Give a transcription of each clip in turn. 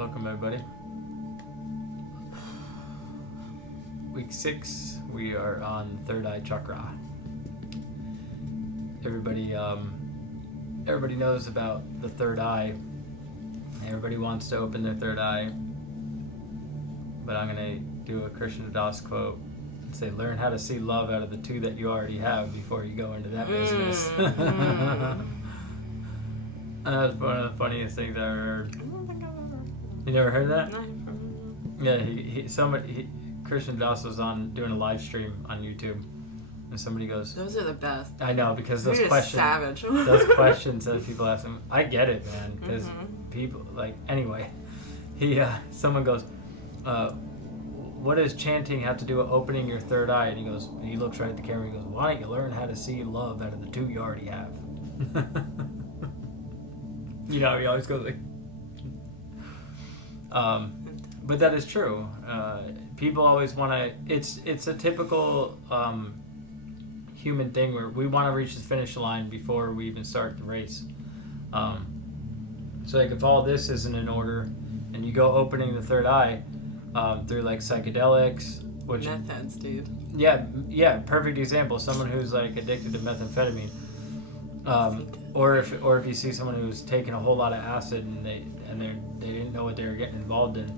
Welcome everybody. Week 6, we are on third eye chakra. Everybody knows about the third eye. Everybody wants to open their third eye. But I'm gonna do a Krishna Das quote and say, learn how to see love out of the two that you already have before you go into that business. That's one of the funniest things I've ever heard. You never heard that? Yeah, Krishna Das was doing a live stream on YouTube, and somebody goes, "Those are the best." I know, because those questions, savage. those questions that people ask him, I get it, man, because people anyway. Someone goes, what does chanting have to do with opening your third eye? And he looks right at the camera and he goes, why don't you learn how to see love out of the two you already have? He always goes like, but that is true. People always want to, it's a typical human thing where we want to reach the finish line before we even start the race. So if all this isn't in order and you go opening the third eye through psychedelics, which methods, dude. Yeah, perfect example. Someone who's addicted to methamphetamine, or if you see someone who's taken a whole lot of acid and they didn't know what they were getting involved in.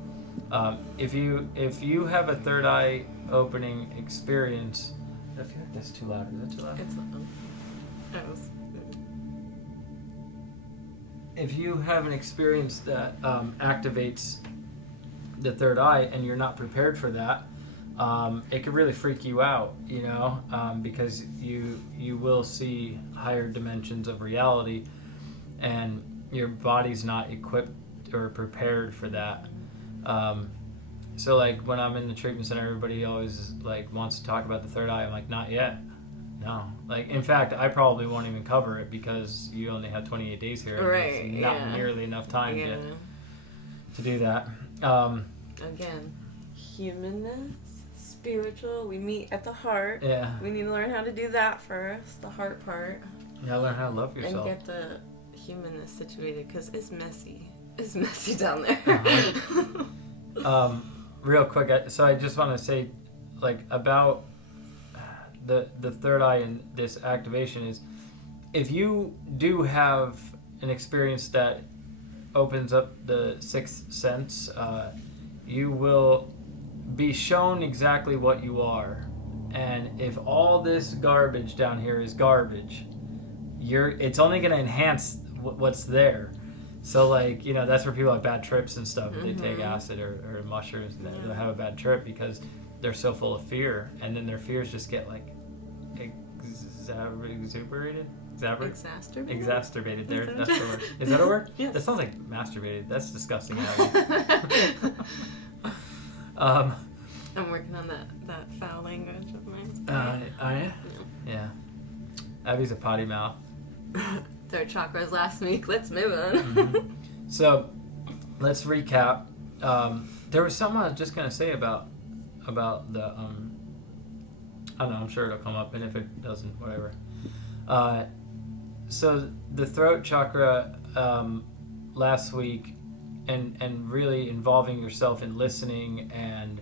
If you have a third eye opening experience, I feel like that's too loud. Is that too loud? It's loud. If you have an experience that activates the third eye and you're not prepared for that, it could really freak you out, because you will see higher dimensions of reality, and your body's not equipped or prepared for that. So when I'm in the treatment center, everybody always wants to talk about the third eye. I'm like, not yet. No. In fact, I probably won't even cover it because you only have 28 days here. Right. It's not nearly enough time to do that. Again, humanness, spiritual, we meet at the heart. Yeah. We need to learn how to do that first, the heart part. You gotta learn how to love yourself. And get the humanness situated, because it's messy. It's messy down there. Uh-huh. Real quick, so I just want to say, about the third eye and this activation is, if you do have an experience that opens up the sixth sense, you will be shown exactly what you are. And if all this garbage down here is garbage, it's only going to enhance what's there. So that's where people have bad trips and stuff. They take acid or mushrooms and they'll have a bad trip because they're so full of fear, and then their fears just get exacerbated. Exacerbated. There, that's the word. Is that a word? Yes. That sounds like masturbated. That's disgusting. I'm working on that foul language of mine. Yeah. Abby's a potty mouth. Third chakras last week. Let's move on. Mm-hmm. So, let's recap. There was something I was just gonna say about the I don't know. I'm sure it'll come up, and if it doesn't, whatever. So the throat chakra last week, and really involving yourself in listening and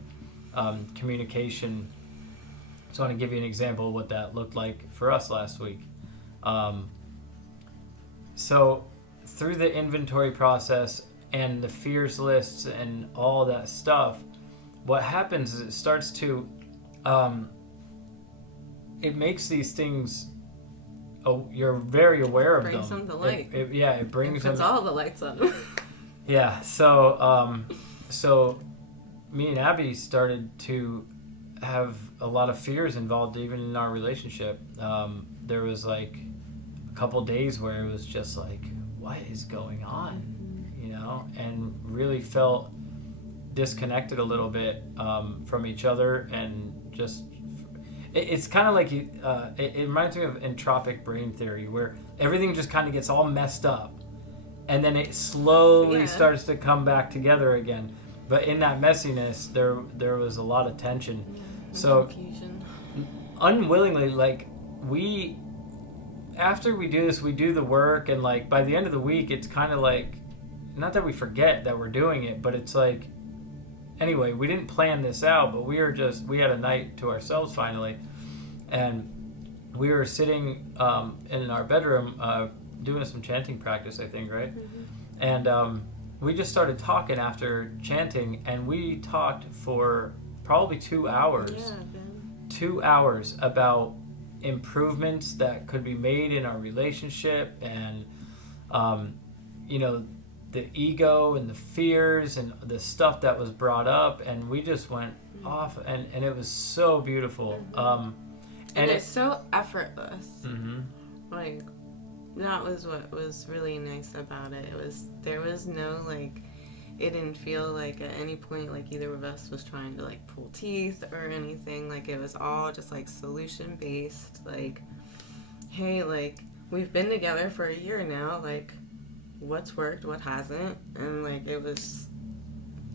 communication. So I want to give you an example of what that looked like for us last week. So through the inventory process and the fears lists and all that stuff, what happens is it starts to, it makes these things, you're very aware of them. Brings them to light. It brings them. Puts all the lights on them. Yeah, so me and Abby started to have a lot of fears involved even in our relationship. There was a couple days where it was just what is going on, and really felt disconnected a little bit from each other, and just it's kind of it reminds me of entropic brain theory, where everything just kind of gets all messed up and then it slowly starts to come back together again. But in that messiness, there was a lot of tension. So confusion. Unwillingly, after we do this, we do the work, and by the end of the week, it's kind of not that we forget that we're doing it, but it's like, anyway, we didn't plan this out, but we had a night to ourselves finally, and we were sitting in our bedroom doing some chanting practice, I think, right? And we just started talking after chanting, and we talked for probably 2 hours. Yeah, then. 2 hours about improvements that could be made in our relationship, and the ego and the fears and the stuff that was brought up, and we just went off, and it was so beautiful. And it's so effortless. Mm-hmm. That was what was really nice about it. There was no it didn't feel like at any point like either of us was trying to pull teeth or anything. It was all just solution based. Hey, we've been together for a year now. What's worked, what hasn't, and it was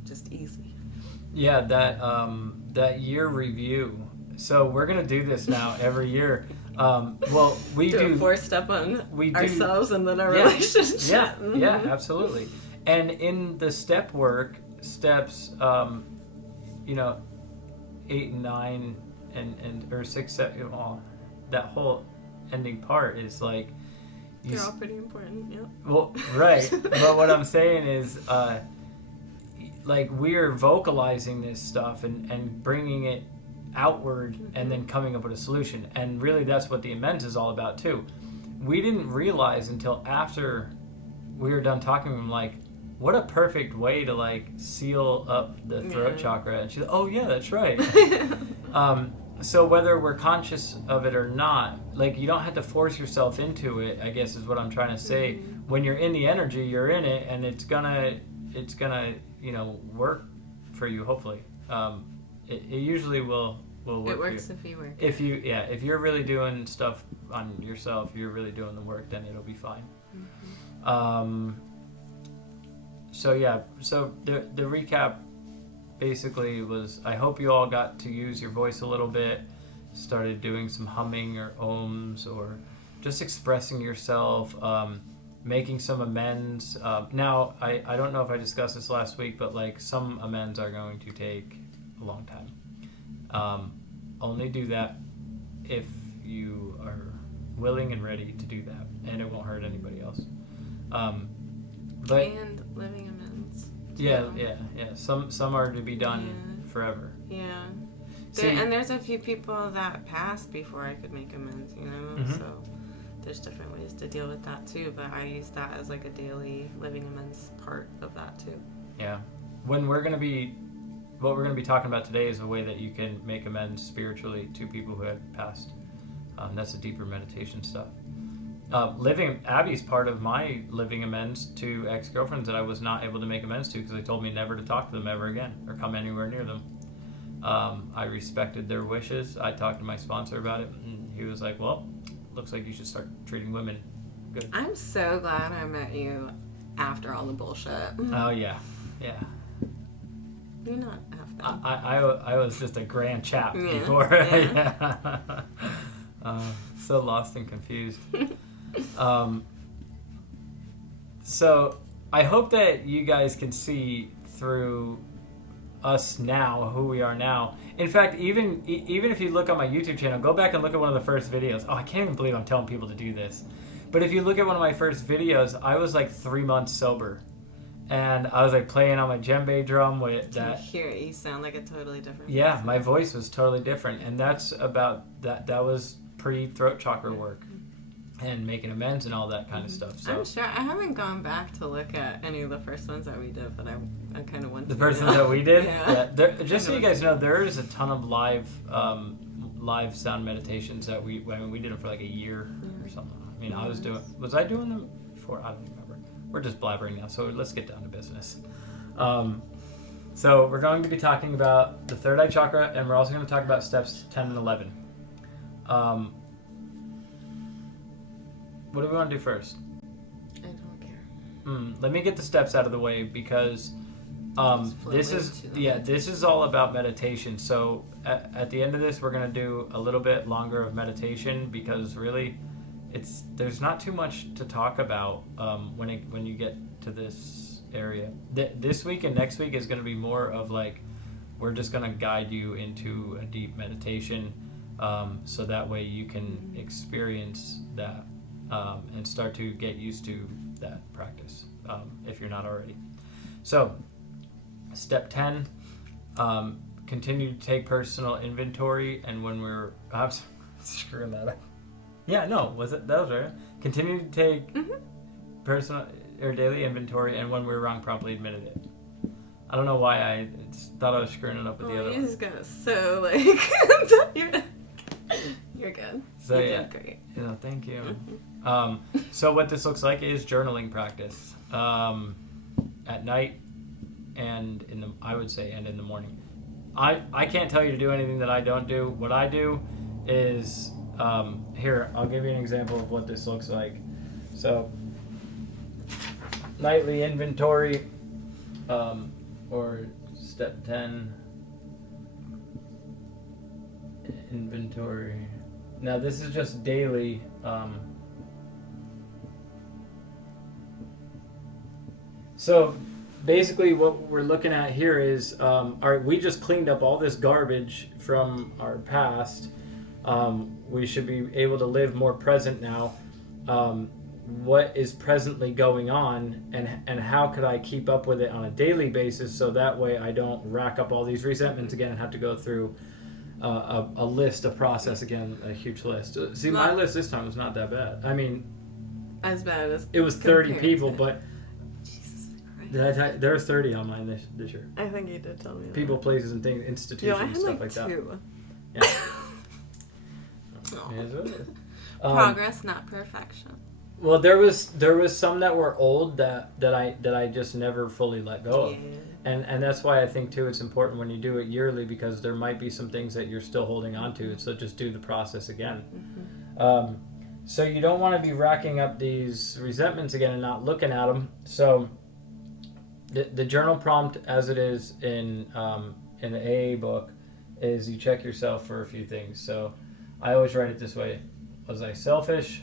just easy. Yeah, that year review. So we're gonna do this now every year. Well, we do a 4-step on ourselves and then our relationship. Yeah, absolutely. And in the step work, steps, 8 and 9 and or 6, 7, that whole ending part is they're all pretty important. Yeah. Well, right. But what I'm saying is, we're vocalizing this stuff and bringing it outward, and then coming up with a solution. And really that's what the amends is all about too. We didn't realize until after we were done talking to him, what a perfect way to seal up the throat chakra. And she's like, oh yeah, that's right. So whether we're conscious of it or not, you don't have to force yourself into it, I guess is what I'm trying to say. When you're in the energy, you're in it, and it's gonna work for you, hopefully. It usually will work. It works if you work. If you're really doing stuff on yourself, you're really doing the work, then it'll be fine. So the recap basically was, I hope you all got to use your voice a little bit, started doing some humming or ohms, or just expressing yourself, making some amends. Now, I don't know if I discussed this last week, but some amends are going to take a long time. Only do that if you are willing and ready to do that, and it won't hurt anybody else. And living amends. Yeah. Some are to be done forever. Yeah. And there's a few people that passed before I could make amends, so there's different ways to deal with that too, but I use that as a daily living amends part of that too. Yeah. What we're going to be talking about today is a way that you can make amends spiritually to people who had passed. That's the deeper meditation stuff. Abby's part of my living amends to ex-girlfriends that I was not able to make amends to because they told me never to talk to them ever again or come anywhere near them. I respected their wishes. I talked to my sponsor about it, and he was like, well, looks like you should start treating women good. I'm so glad I met you after all the bullshit. Oh, yeah. You're not half bad. I was just a grand chap before. So lost and confused. So I hope that you guys can see through us now, who we are now. In fact, even if you look on my YouTube channel, go back and look at one of the first videos. Oh, I can't even believe I'm telling people to do this. But if you look at one of my first videos, I was 3 months sober. And I was playing on my djembe drum with that. Hear it, you sound like a totally different person. person. My voice was totally different. And that's about that was pre-throat chakra work. And making amends and all that kind of stuff. So I'm sure I haven't gone back to look at any of the first ones that we did, but I kind of want to. The first ones that we did? Just so you guys know, there is a ton of live sound meditations that we did them for a year or something. I mean, was I doing them before? I don't remember. We're just blabbering now, so let's get down to business. So we're going to be talking about the third eye chakra, and we're also going to talk about steps 10 and 11. What do we want to do first? I don't care. Let me get the steps out of the way because this is all about meditation. So at the end of this, we're going to do a little bit longer of meditation because really, there's not too much to talk about when you get to this area. This week and next week is going to be more of like, we're just going to guide you into a deep meditation, so that way you can experience that and start to get used to that practice, if you're not already. So, step 10, continue to take personal inventory, and when we're... I'm screwing that up. Yeah, no, that was right. Continue to take personal or daily inventory, and when we're wrong, promptly admitted it. I don't know why I thought I was screwing it up with the other one. You just got so you're good. So you yeah, did great. Thank you. So what this looks like is journaling practice at night and in the morning. I can't tell you to do anything that I don't do. What I do is here, I'll give you an example of what this looks like. So nightly inventory, or step 10 inventory. Now this is just daily. So basically what we're looking at here is, all right, we just cleaned up all this garbage from our past. We should be able to live more present now. What is presently going on, and how could I keep up with it on a daily basis, so that way I don't rack up all these resentments again and have to go through a list, a process again, a huge list. See, my list this time was not that bad. I mean, as bad as it was 30 people, but Jesus Christ. there was 30 on mine this year. I think you did tell me People, that. places, and things, institutions, I had stuff like 2. that. Yeah. It is what it is. Progress, not perfection. Well, there was some that were old that I just never fully let go of. And that's why I think too it's important when you do it yearly, because there might be some things that you're still holding on to, so just do the process again. So you don't want to be racking up these resentments again and not looking at them. So the journal prompt, as it is in the AA book, is you check yourself for a few things. So I always write it this way: was I selfish?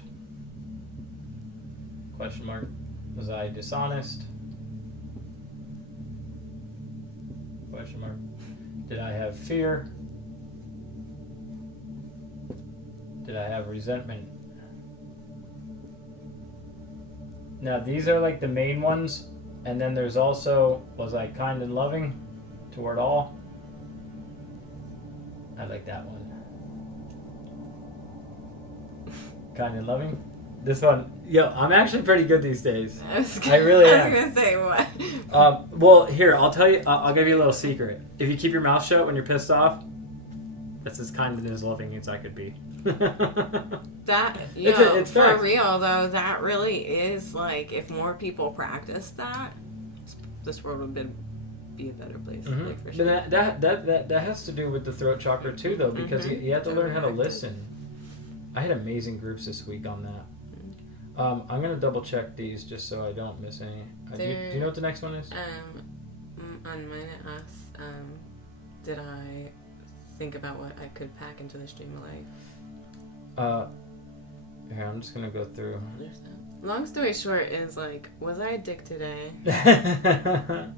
Question mark. Was I dishonest? Question mark. Did I have fear? Did I have resentment? Now these are like the main ones, and then there's also, was I kind and loving toward all? I like that one. Kind and loving. This one, I'm actually pretty good these days. I really am. I was gonna say what? Well, here, I'll tell you. I'll give you a little secret. If you keep your mouth shut when you're pissed off, that's as kind and as loving as I could be. That, it's for facts. real though, that really is like, if more people practice that, this world would be a better place. Mm-hmm. Like, for sure. But that has to do with the throat chakra too, though, because you have to learn how to listen. I had amazing groups this week on that. I'm gonna double check these just so I don't miss any. Do you know what the next one is? On mine it asks, did I think about what I could pack into the stream of life? Here, I'm just gonna go through. Long story short is, like, was I addicted today?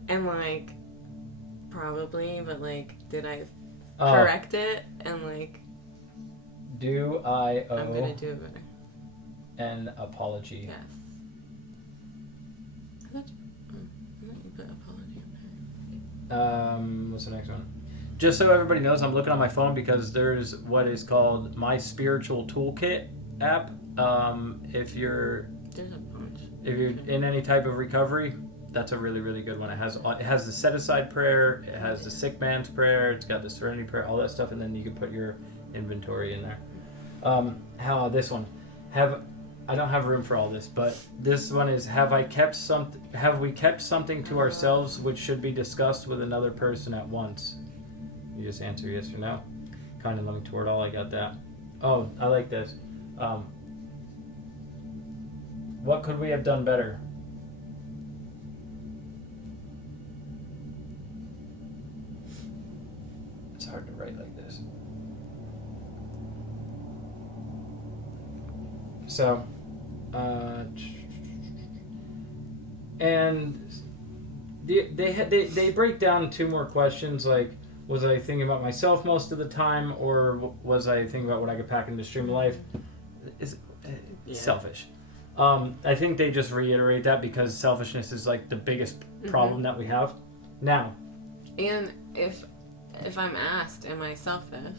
And like, probably, but like, did I correct it? And like, do I owe I'm gonna do it better. an apology? Yes. I thought you put apology in there. What's the next one? Just so everybody knows, I'm looking on my phone because there's what is called My Spiritual Toolkit app. If you're There's a bunch. If you're in any type of recovery, that's a really, really good one. It has the set aside prayer, it has the sick man's prayer, it's got the serenity prayer, all that stuff, and then you can put your inventory in there. This one? I don't have room for all this, but this one is: have we kept something to ourselves which should be discussed with another person at once? You just answer yes or no. Kind of loving toward all. I got that. Oh, I like this. What could we have done better? It's hard to write like this. So, and They break down 2 more questions, like, was I thinking about myself most of the time, or was I thinking about what I could pack into the stream of life? Is selfish. I think they just reiterate that because selfishness is like the biggest problem that we have now. And if I'm asked, am I selfish?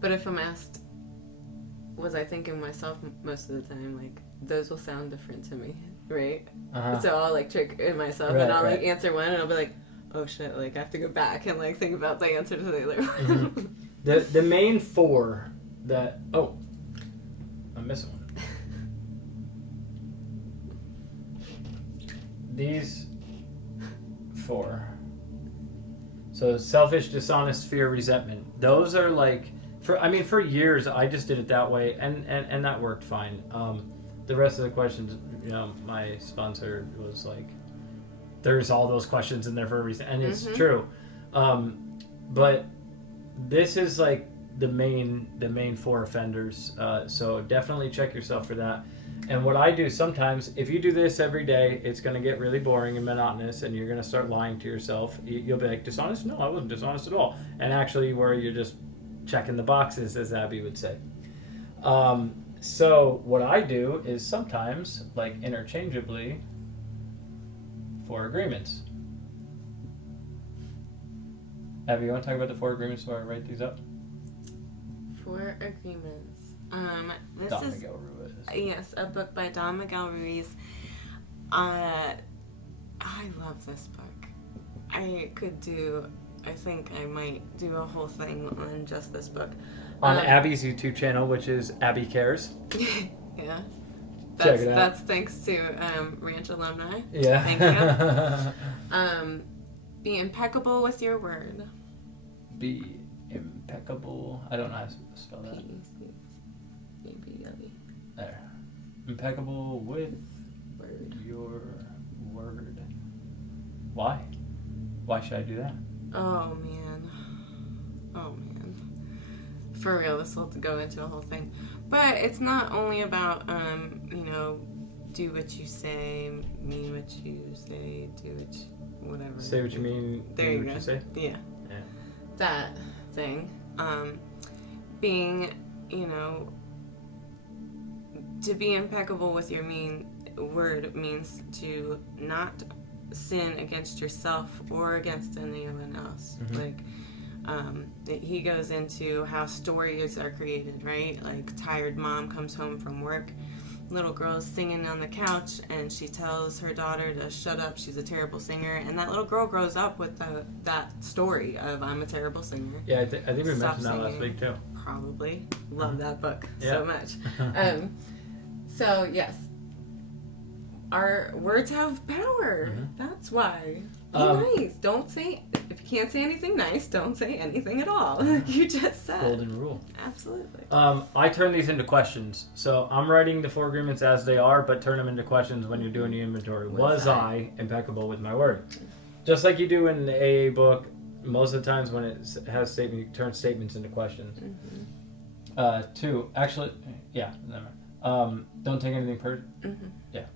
But if I'm asked, was I thinking myself most of the time, like, those will sound different to me, right? So I'll like trick in myself, and I'll like answer one, and I'll be like, oh shit, like I have to go back and like think about the answer to the other one. The main 4 that I'm missing one. These 4. So selfish, dishonest, fear, resentment. Those are like, for years I just did it that way, and that worked fine. The rest of the questions, my sponsor was like, there's all those questions in there for a reason, and it's true. But this is like the main 4 offenders. So definitely check yourself for that. And what I do sometimes, if you do this every day, it's going to get really boring and monotonous, and you're going to start lying to yourself. You'll be like, dishonest? No, I wasn't dishonest at all. And actually, where you're just checking the boxes, as Abby would say. So what I do is sometimes, like interchangeably, 4 agreements. Abby, you want to talk about the 4 agreements before I write these up? 4 agreements. This Don is Miguel Ruiz. Yes, a book by Don Miguel Ruiz. I love this book. I think I might do a whole thing on just this book. On Abby's YouTube channel, which is Abby Cares. Yeah. Check it out. That's thanks to Ranch Alumni. Yeah. Thank you. Be impeccable with your word. Be impeccable. I don't know how to spell that. P-E-C-A-B-L-E. There. Impeccable with your word. Why? Why should I do that? Oh man. For real, this will go into a whole thing. But it's not only about, do what you say, mean what you say, do what you, whatever. Say what you mean, there you what go. you say? Yeah. Yeah. That thing. Being, to be impeccable with your word means to not sin against yourself or against anyone else. He goes into how stories are created, right? Like, tired mom comes home from work, little girl's singing on the couch, and she tells her daughter to shut up, she's a terrible singer, and that little girl grows up with that story of, I'm a terrible singer. Yeah, I think we mentioned that last week too. Probably. Love that book so much. So yes, our words have power. That's why. Be nice. Don't say, if you can't say anything nice, don't say anything at all. Like you just said. Golden rule. Absolutely. I turn these into questions. So I'm writing the 4 agreements as they are, but turn them into questions when you're doing the inventory. Was I impeccable with my word? Just like you do in the AA book, most of the times when it has statement, you turn statements into questions. 2, actually, yeah, never mind. Don't take anything yeah.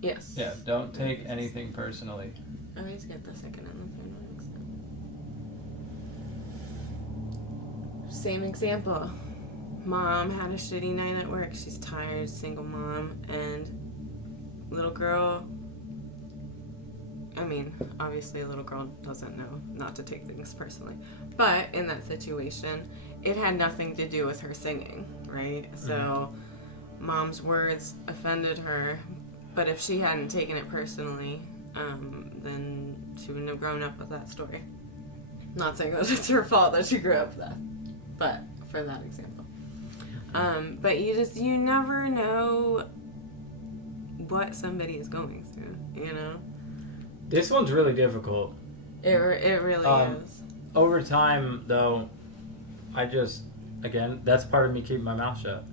Yes. Yeah, don't take anything personally. I always get the second and the third one mixed up. Same example. Mom had a shitty night at work. She's tired, single mom, and little girl, obviously a little girl doesn't know not to take things personally. But in that situation, it had nothing to do with her singing, right? So mom's words offended her, but if she hadn't taken it personally, then she wouldn't have grown up with that story. Not saying that it's her fault that she grew up with that, but for that example. But you never know what somebody is going through, This one's really difficult. It really is. Over time, though, that's part of me keeping my mouth shut.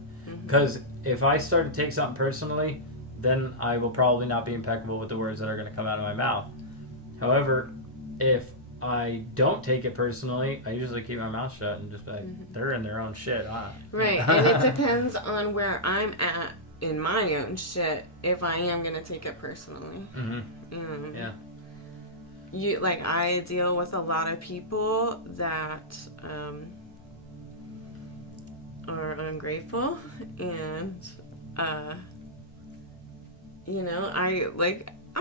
Because if I start to take something personally, then I will probably not be impeccable with the words that are going to come out of my mouth. However, if I don't take it personally, I usually keep my mouth shut and just be like, they're in their own shit. Right, and it depends on where I'm at in my own shit if I am gonna take it personally. Yeah. I deal with a lot of people that are ungrateful, and I'm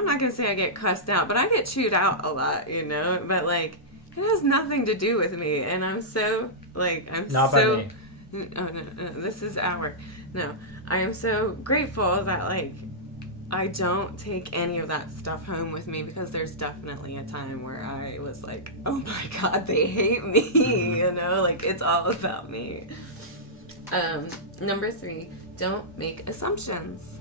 not gonna say I get cussed out, but I get chewed out a lot, but like it has nothing to do with me, and I'm so like Not by me. No, this is I am so grateful that like I don't take any of that stuff home with me, because there's definitely a time where I was like, oh my God, they hate me, like it's all about me. Number 3, don't make assumptions.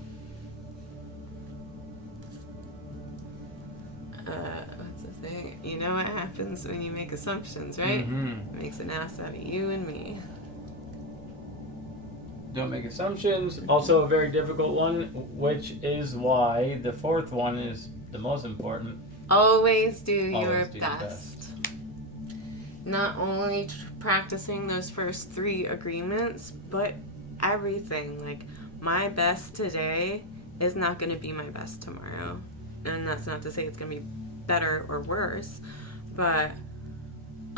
What's the thing? You know what happens when you make assumptions, right? It makes an ass out of you and me. Don't make assumptions. Also a very difficult one, which is why the 4th one is the most important. Always do your best. Not only practicing those first 3 agreements, but everything. Like, my best today is not going to be my best tomorrow. And that's not to say it's going to be better or worse, but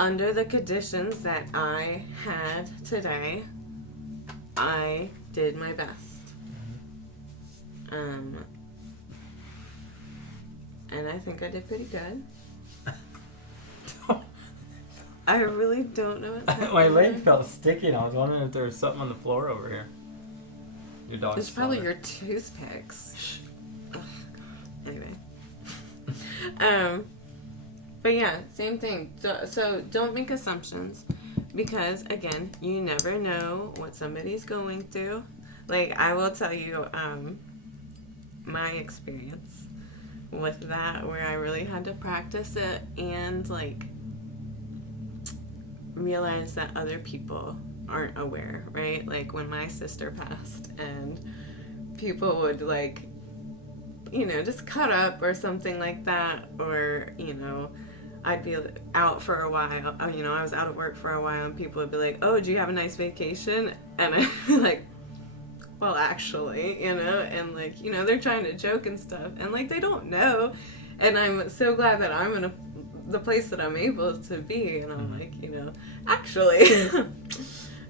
under the conditions that I had today, I did my best. And I think I did pretty good. I really don't know what's happening. My leg felt sticky, and I was wondering if there was something on the floor over here. Your dog's It's probably your toothpicks. Ugh, anyway. But yeah, same thing. So don't make assumptions, because again, you never know what somebody's going through. Like, I will tell you my experience with that, where I really had to practice it and like realize that other people aren't aware, right? Like when my sister passed and people would like, just cut up or something like that, or, I'd be out for a while, I was out of work for a while, and people would be like, oh, do you have a nice vacation? And I'd be like, well, actually, and like, they're trying to joke and stuff, and like, they don't know, and I'm so glad that I'm in the place that I'm able to be, and I'm like, actually, I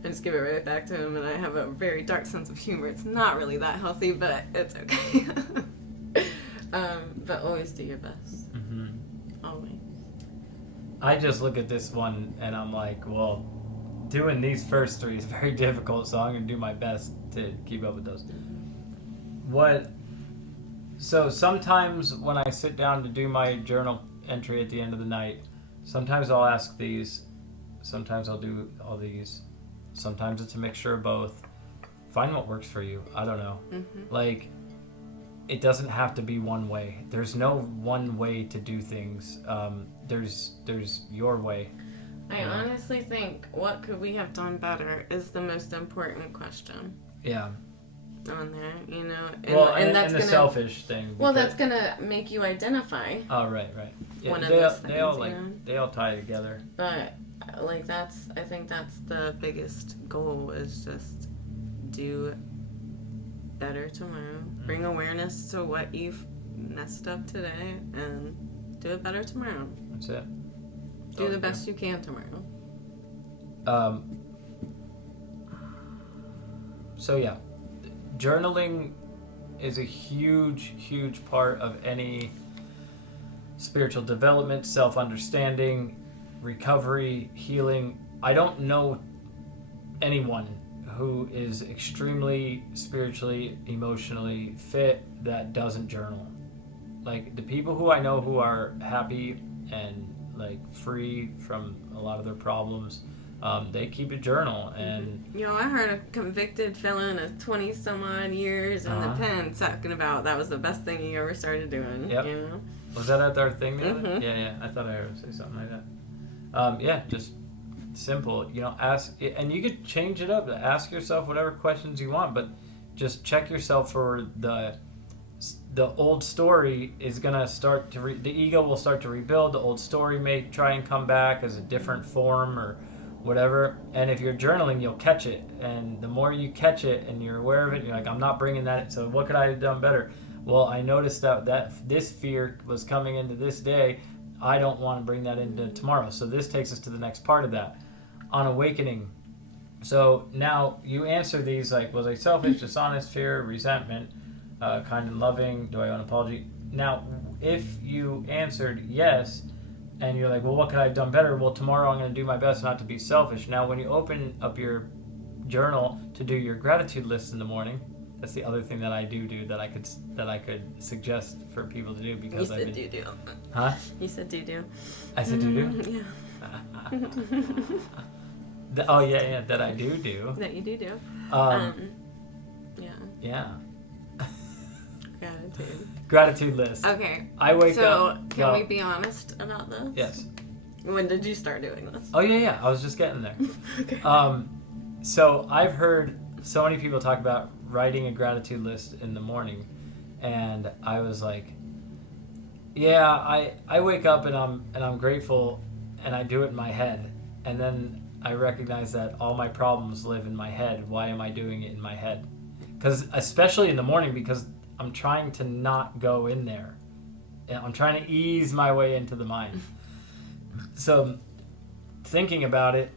just give it right back to him, and I have a very dark sense of humor. It's not really that healthy, but it's okay. But always do your best. Always. I just look at this one and I'm like, well, doing these first 3 is very difficult, so I'm going to do my best to keep up with those. So sometimes when I sit down to do my journal entry at the end of the night, sometimes I'll ask these, sometimes I'll do all these, sometimes it's a mixture of both. Find what works for you. I don't know. Like, it doesn't have to be one way. There's no one way to do things. There's your way. I honestly think, what could we have done better is the most important question. Yeah. On there, And that's the selfish thing. Well, that's gonna make you identify. Oh, right. Yeah, one of those things, they all tie together. But like, I think that's the biggest goal, is just do better tomorrow. Bring awareness to what you've messed up today, and do it better tomorrow. That's it. Do the best you can tomorrow. So yeah, journaling is a huge part of any spiritual development, self-understanding, recovery, healing. I don't know anyone who is extremely spiritually, emotionally fit that doesn't journal. Like, the people who I know who are happy and like free from a lot of their problems, they keep a journal. And I heard a convicted felon of 20 some odd years in the pen talking about that was the best thing he ever started doing. Yep. Was that at our thing the other? Yeah. I thought I heard him say something like that. Just simple, ask, and you could change it up. Ask yourself whatever questions you want, but just check yourself for the old story is gonna start to the ego will start to rebuild. The old story may try and come back as a different form or whatever. And if you're journaling, you'll catch it. And the more you catch it and you're aware of it, you're like, I'm not bringing that. So what could I have done better? Well, I noticed that this fear was coming into this day. I don't want to bring that into tomorrow. So this takes us to the next part of that, on awakening. So now you answer these like, was I selfish, dishonest, fear, resentment, kind and loving, do I owe an apology? Now, if you answered yes, and you're like, well, what could I have done better? Well, tomorrow I'm going to do my best not to be selfish. Now, when you open up your journal to do your gratitude list in the morning, that's the other thing that I do that I could suggest for people to do, because you said do. Huh? You said do. I said do? Yeah. Oh yeah, that I do. That you do. Yeah. Yeah. Gratitude list. Okay. I wake up. So, can we be honest about this? Yes. When did you start doing this? Oh yeah. I was just getting there. Okay. So I've heard so many people talk about writing a gratitude list in the morning, and I was like, yeah, I wake up and I'm grateful, and I do it in my head, and then I recognize that all my problems live in my head. Why am I doing it in my head? Because especially in the morning, because I'm trying to not go in there. I'm trying to ease my way into the mind. So thinking about it,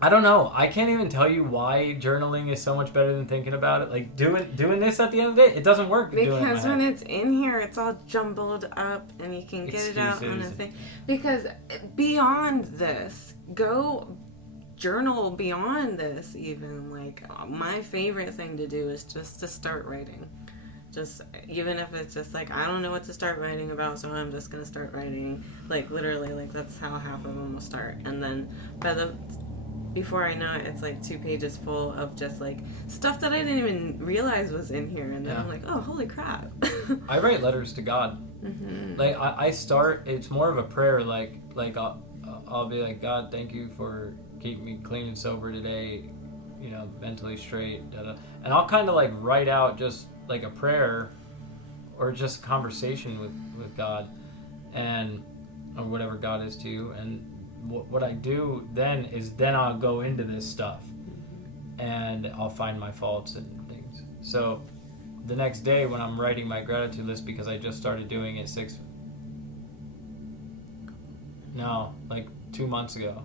I don't know. I can't even tell you why journaling is so much better than thinking about it. Like doing this at the end of the day, it doesn't work. Because when it's in here, it's all jumbled up, and you can get it out on a thing. Because beyond this, go journal beyond this. Even like my favorite thing to do is just to start writing. Just even if it's just like, I don't know what to start writing about, so I'm just gonna start writing. Like literally, like that's how half of them will start, and then before I know it, it's like 2 pages full of just like stuff that I didn't even realize was in here, and then I'm like, oh, holy crap. I write letters to God. Mm-hmm. Like I start, it's more of a prayer. Like I'll be like, God, thank you for keeping me clean and sober today, mentally straight, and I'll kind of like write out just like a prayer or just conversation with God, and or whatever God is to you. And what I do then I'll go into this stuff, and I'll find my faults and things. So the next day when I'm writing my gratitude list, because I just started doing it 2 months ago.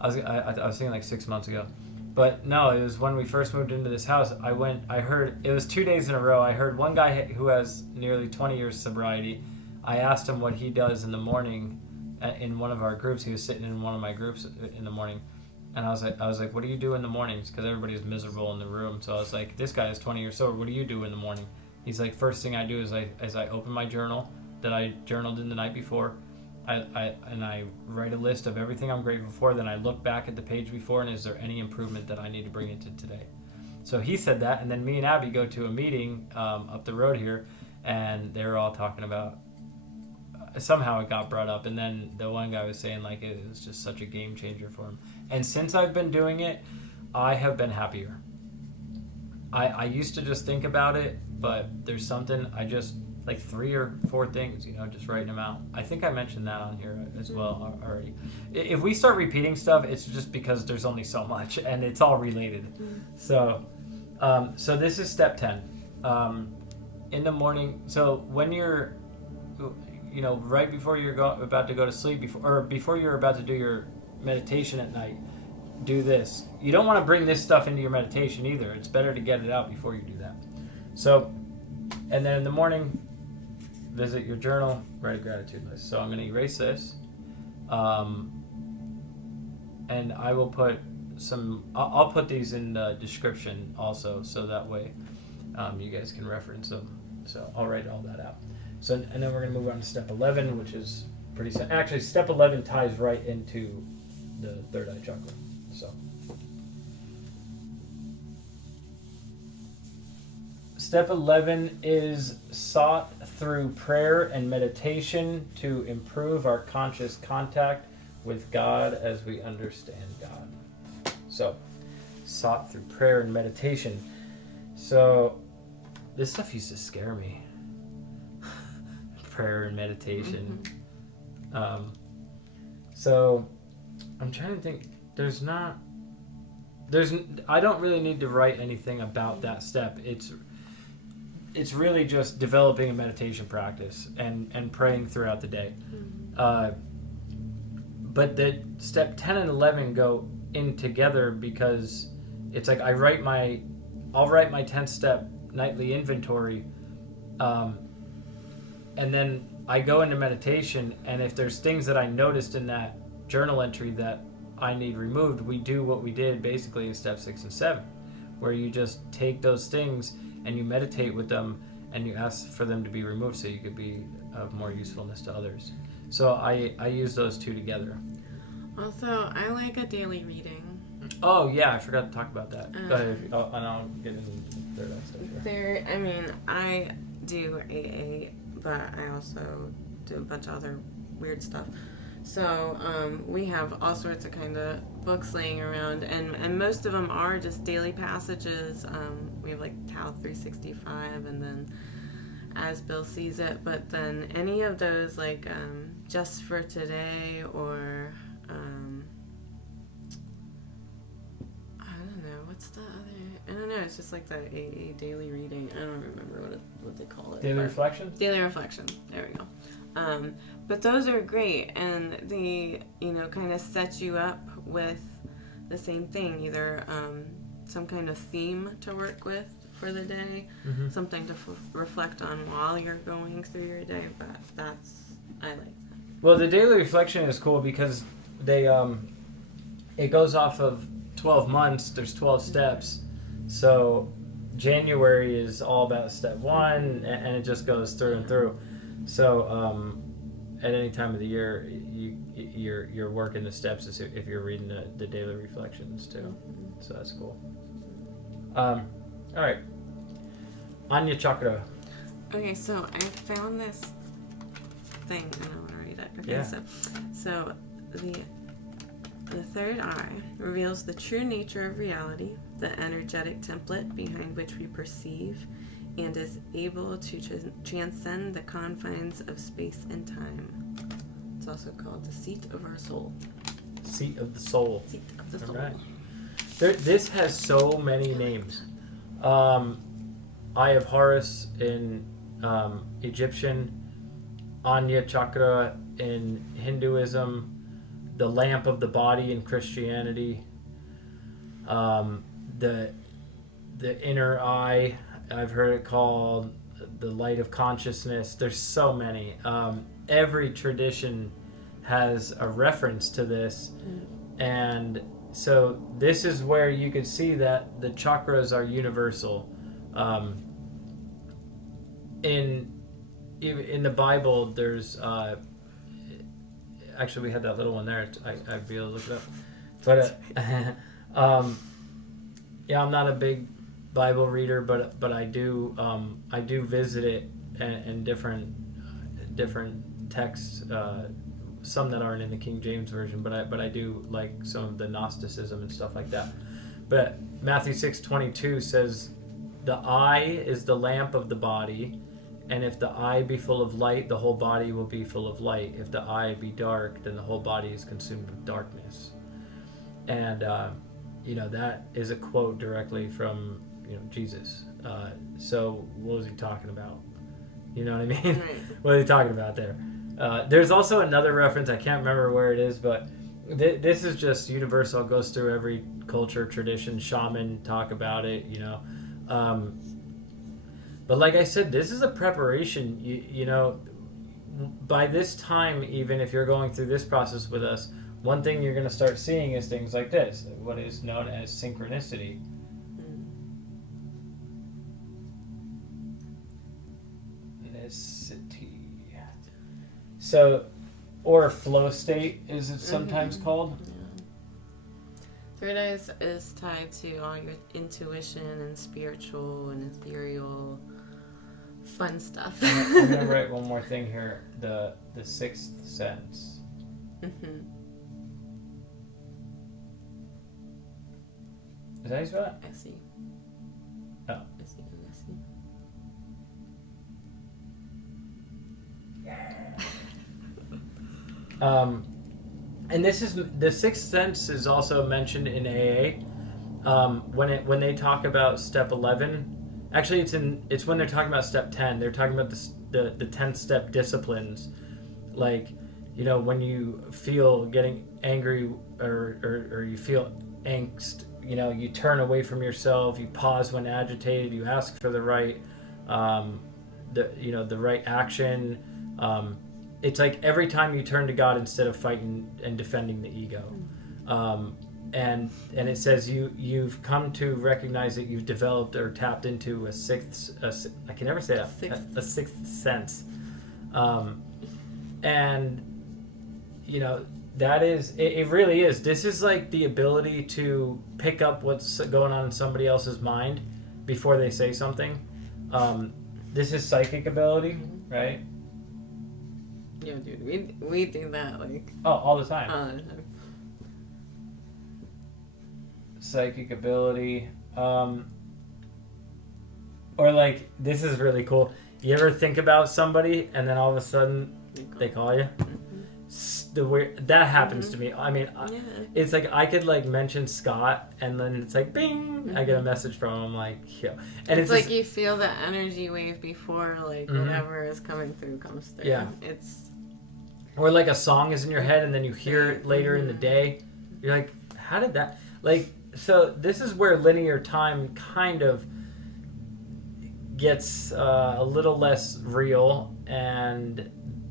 I was thinking like 6 months ago. But no, it was when we first moved into this house. I heard, it was 2 days in a row. I heard one guy who has nearly 20 years sobriety. I asked him what he does in the morning in one of our groups. He was sitting in one of my groups in the morning. And I was like, what do you do in the mornings? Because everybody's miserable in the room. So I was like, this guy is 20 years sober. What do you do in the morning? He's like, first thing I do is I open my journal that I journaled in the night before. I write a list of everything I'm grateful for. Then I look back at the page before, and is there any improvement that I need to bring into today? So he said that, and then me and Abby go to a meeting up the road here, and they were all talking about, somehow it got brought up, and then the one guy was saying like it was just such a game changer for him. And since I've been doing it, I have been happier. I used to just think about it, but there's something, I just, like 3 or 4 things, just writing them out. I think I mentioned that on here as well already. If we start repeating stuff, it's just because there's only so much, and it's all related. So this is step 10. In the morning, so when you're, right before you're about to go to sleep, before you're about to do your meditation at night, do this. You don't want to bring this stuff into your meditation either. It's better to get it out before you do that. So, and then in the morning, visit your journal, write a gratitude list. So I'm going to erase this, and I will put I'll put these in the description also, so that way you guys can reference them. So I'll write all that out. So, and then we're going to move on to step 11, which is pretty simple. Actually, step 11 ties right into the third eye chakra. So step 11 is sought through prayer and meditation to improve our conscious contact with God as we understand God. So, sought through prayer and meditation. So, this stuff used to scare me. Prayer and meditation. So, I'm trying to think. I don't really need to write anything about that step. It's really just developing a meditation practice and praying throughout the day. But the step 10 and 11 go in together because it's like I'll write my 10th step nightly inventory, and then I go into meditation, and if there's things that I noticed in that journal entry that I need removed, we do what we did basically in step 6 and 7, where you just take those things and you meditate with them and you ask for them to be removed so you could be of more usefulness to others. So I use those two together. Also, I like a daily reading. Oh yeah, I forgot to talk about that. Go ahead, and I'll get into the third stuff here. I do AA, but I also do a bunch of other weird stuff. So we have all sorts of kind of books laying around, and most of them are just daily passages. We have like Tao 365, and then As Bill Sees It. But then any of those like Just for Today, or I don't know. It's just like the AA daily reading. I don't remember what they call it. Daily reflection? Daily reflection. There we go. But those are great, and they, kind of set you up with the same thing. Either some kind of theme to work with for the day, something to reflect on while you're going through your day. But I like that. Well, the daily reflection is cool because they it goes off of 12 months. There's 12 steps. So January is all about step 1, and it just goes through and through. So at any time of the year, you're working the steps if you're reading the daily reflections too. So that's cool. All right, Ajna Chakra. Okay, so I found this thing and I want to read it. Okay, yeah. So the third eye reveals the true nature of reality, the energetic template behind which we perceive, and is able to transcend the confines of space and time. It's also called the seat of our soul. Seat of the soul. Seat of the soul. All right. This has so many names. Eye of Horus in Egyptian, Ajna Chakra in Hinduism, the lamp of the body in Christianity, the inner eye, I've heard it called the light of consciousness. There's so many. Every tradition has a reference to this, and so this is where you could see that the chakras are universal. In the Bible, there's actually, we had that little one there. I'd be able to look it up. But yeah, I'm not a big Bible reader, but I do visit it in different texts. Some that aren't in the King James version, but I do like some of the Gnosticism and stuff like that. But Matthew 6:22 says, "The eye is the lamp of the body. And if the eye be full of light, the whole body will be full of light. If the eye be dark, then the whole body is consumed with darkness." And that is a quote directly from Jesus. So what was he talking about? You know what I mean? Right. What are they talking about there? There's also another reference, I can't remember where it is, but this is just universal. It goes through every culture, tradition. Shaman talk about it, But like I said, this is a preparation. By this time, even if you're going through this process with us, one thing you're going to start seeing is things like this, what is known as synchronicity. So, or flow state, is it sometimes called? Yeah. Third eye is tied to all your intuition and spiritual and ethereal fun stuff. I'm going to write one more thing here. The sixth sense. Mm-hmm. Is that how you spell it? I see. Oh. I see. And this is the sixth sense is also mentioned in AA. When they talk about step 11, actually it's when they're talking about step 10. They're talking about the 10th step disciplines, like, you know, when you feel getting angry or you feel angst, you know, you turn away from yourself, you pause when agitated, you ask for the right the right action. It's like every time you turn to God instead of fighting and defending the ego. And it says you've come to recognize that you've developed or tapped into a sixth sense. And you know, that is it really is. This is like the ability to pick up what's going on in somebody else's mind before they say something. This is psychic ability, right? Yeah, dude, we do that like all the time. all the time. Psychic ability, or like, this is really cool. You ever think about somebody and then all of a sudden they call you? The weird that happens to me. I mean, it's like I could like mention Scott and then it's like bing, I get a message from him like, yeah. And it's like you feel the energy wave before like whatever is coming through comes through. Yeah. It's or like a song is in your head and then you hear it later in the day. You're like, how did that like? So this is where linear time kind of gets a little less real, and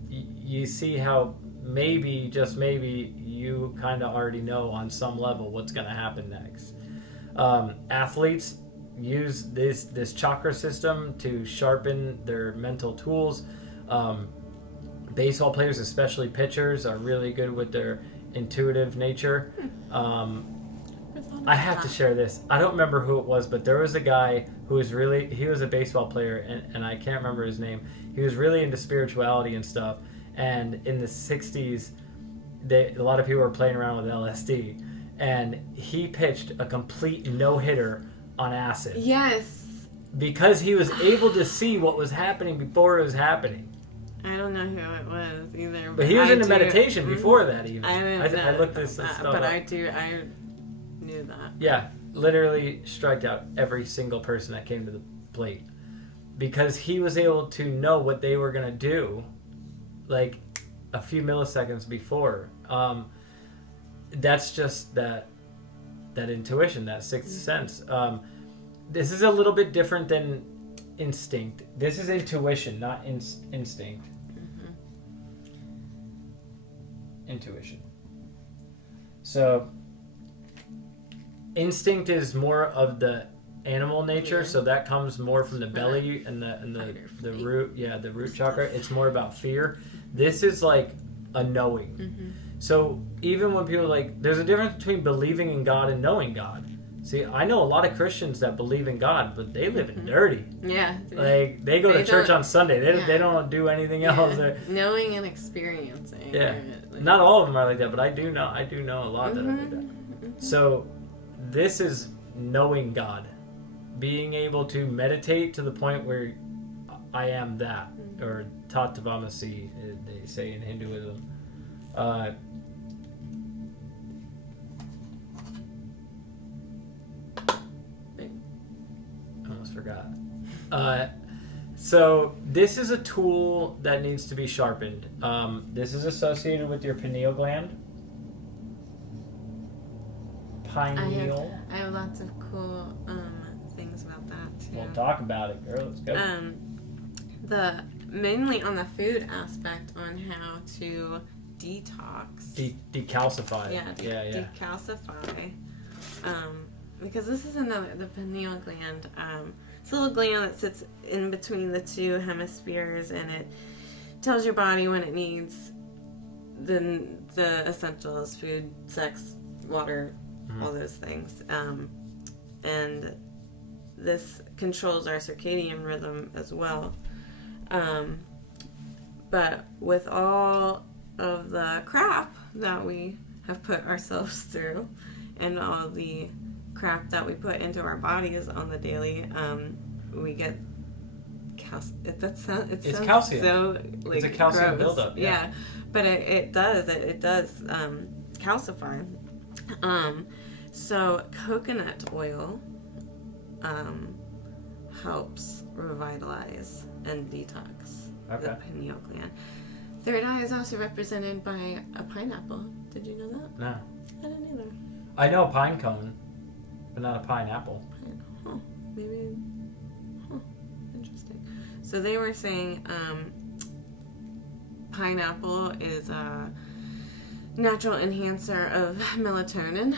you see how maybe, just maybe, you kind of already know on some level what's going to happen next. Athletes use this chakra system to sharpen their mental tools. Baseball players, especially pitchers, are really good with their intuitive nature. I have to share this. I don't remember who it was, but there was a guy who was he was a baseball player, and I can't remember his name. He was really into spirituality and stuff. And in the 60s, a lot of people were playing around with LSD. And he pitched a complete no-hitter on acid. yes. Because he was able to see what was happening before it was happening. I don't know who it was either. But he was into meditation before that even. I looked this stuff but up. I knew that. Yeah, literally striked out every single person that came to the plate. Because he was able to know what they were going to do like a few milliseconds before. That's just that intuition, that sixth sense. This is a little bit different than instinct. This is intuition, not instinct. Intuition. So instinct is more of the animal nature, so that comes more from the belly and the root, the root chakra. It's more about fear. This is like a knowing. So even when people there's a difference between believing in God and knowing God. See, I know a lot of Christians that believe in God, but they live in dirty. Yeah. Like, they go to church on Sunday. They don't do anything else. Knowing and experiencing. Yeah. Not all of them are like that, but I do know a lot that are like that. So this is knowing God. Being able to meditate to the point where I am that, or Tatvamasi, they say in Hinduism. Almost forgot. So this is a tool that needs to be sharpened. This is associated with your pineal gland. Pineal. I have lots of cool things about that too. We'll talk about it, girl. Let's go. Mainly on the food aspect, on how to detox. Decalcify. Yeah. Decalcify. Because this is the pineal gland. It's a little gland that sits in between the two hemispheres, and it tells your body when it needs the essentials: food, sex, water, all those things. And this controls our circadian rhythm as well. But with all of the crap that we have put ourselves through, and all the crap that we put into our bodies on the daily, we get calcium. It's calcium. So, it's a calcium gross. buildup. Yeah. But it does calcify. So coconut oil helps revitalize and detox the pineal gland. Third eye is also represented by a pineapple. Did you know that? No. I didn't either. I know a pine cone, but not a pineapple. Huh. Maybe. Huh. Interesting. So they were saying pineapple is a natural enhancer of melatonin,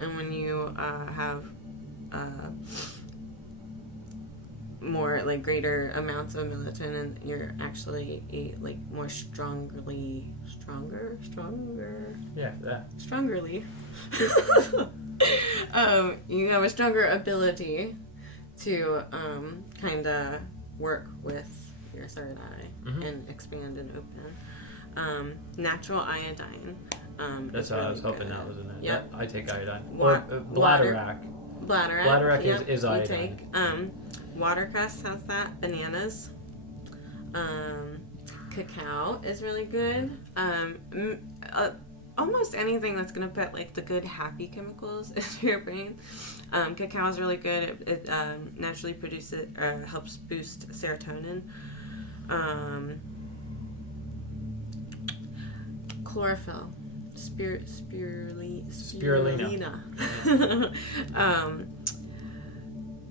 and when you have more like greater amounts of melatonin, you're actually more strongerly. Yeah, that. Strongerly. You have a stronger ability to kind of work with your third eye and expand and open. Natural iodine. That's what I was hoping that was in it. Yep. I take iodine. Bladderwrack. Bladderwrack Yep, is iodine. Take. Watercress has that. Bananas. Cacao is really good. Almost anything that's going to put like the good happy chemicals into your brain. Cacao is really good. It naturally produces, helps boost serotonin. Chlorophyll. Spirulina.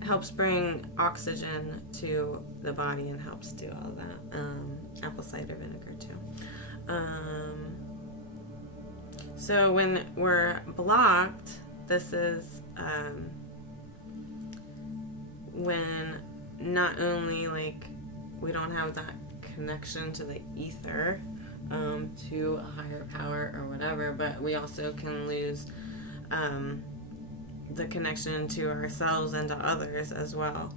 Helps bring oxygen to the body and helps do all that. Apple cider vinegar too. So when we're blocked, this is when not only like we don't have that connection to the ether, to a higher power or whatever, but we also can lose the connection to ourselves and to others as well.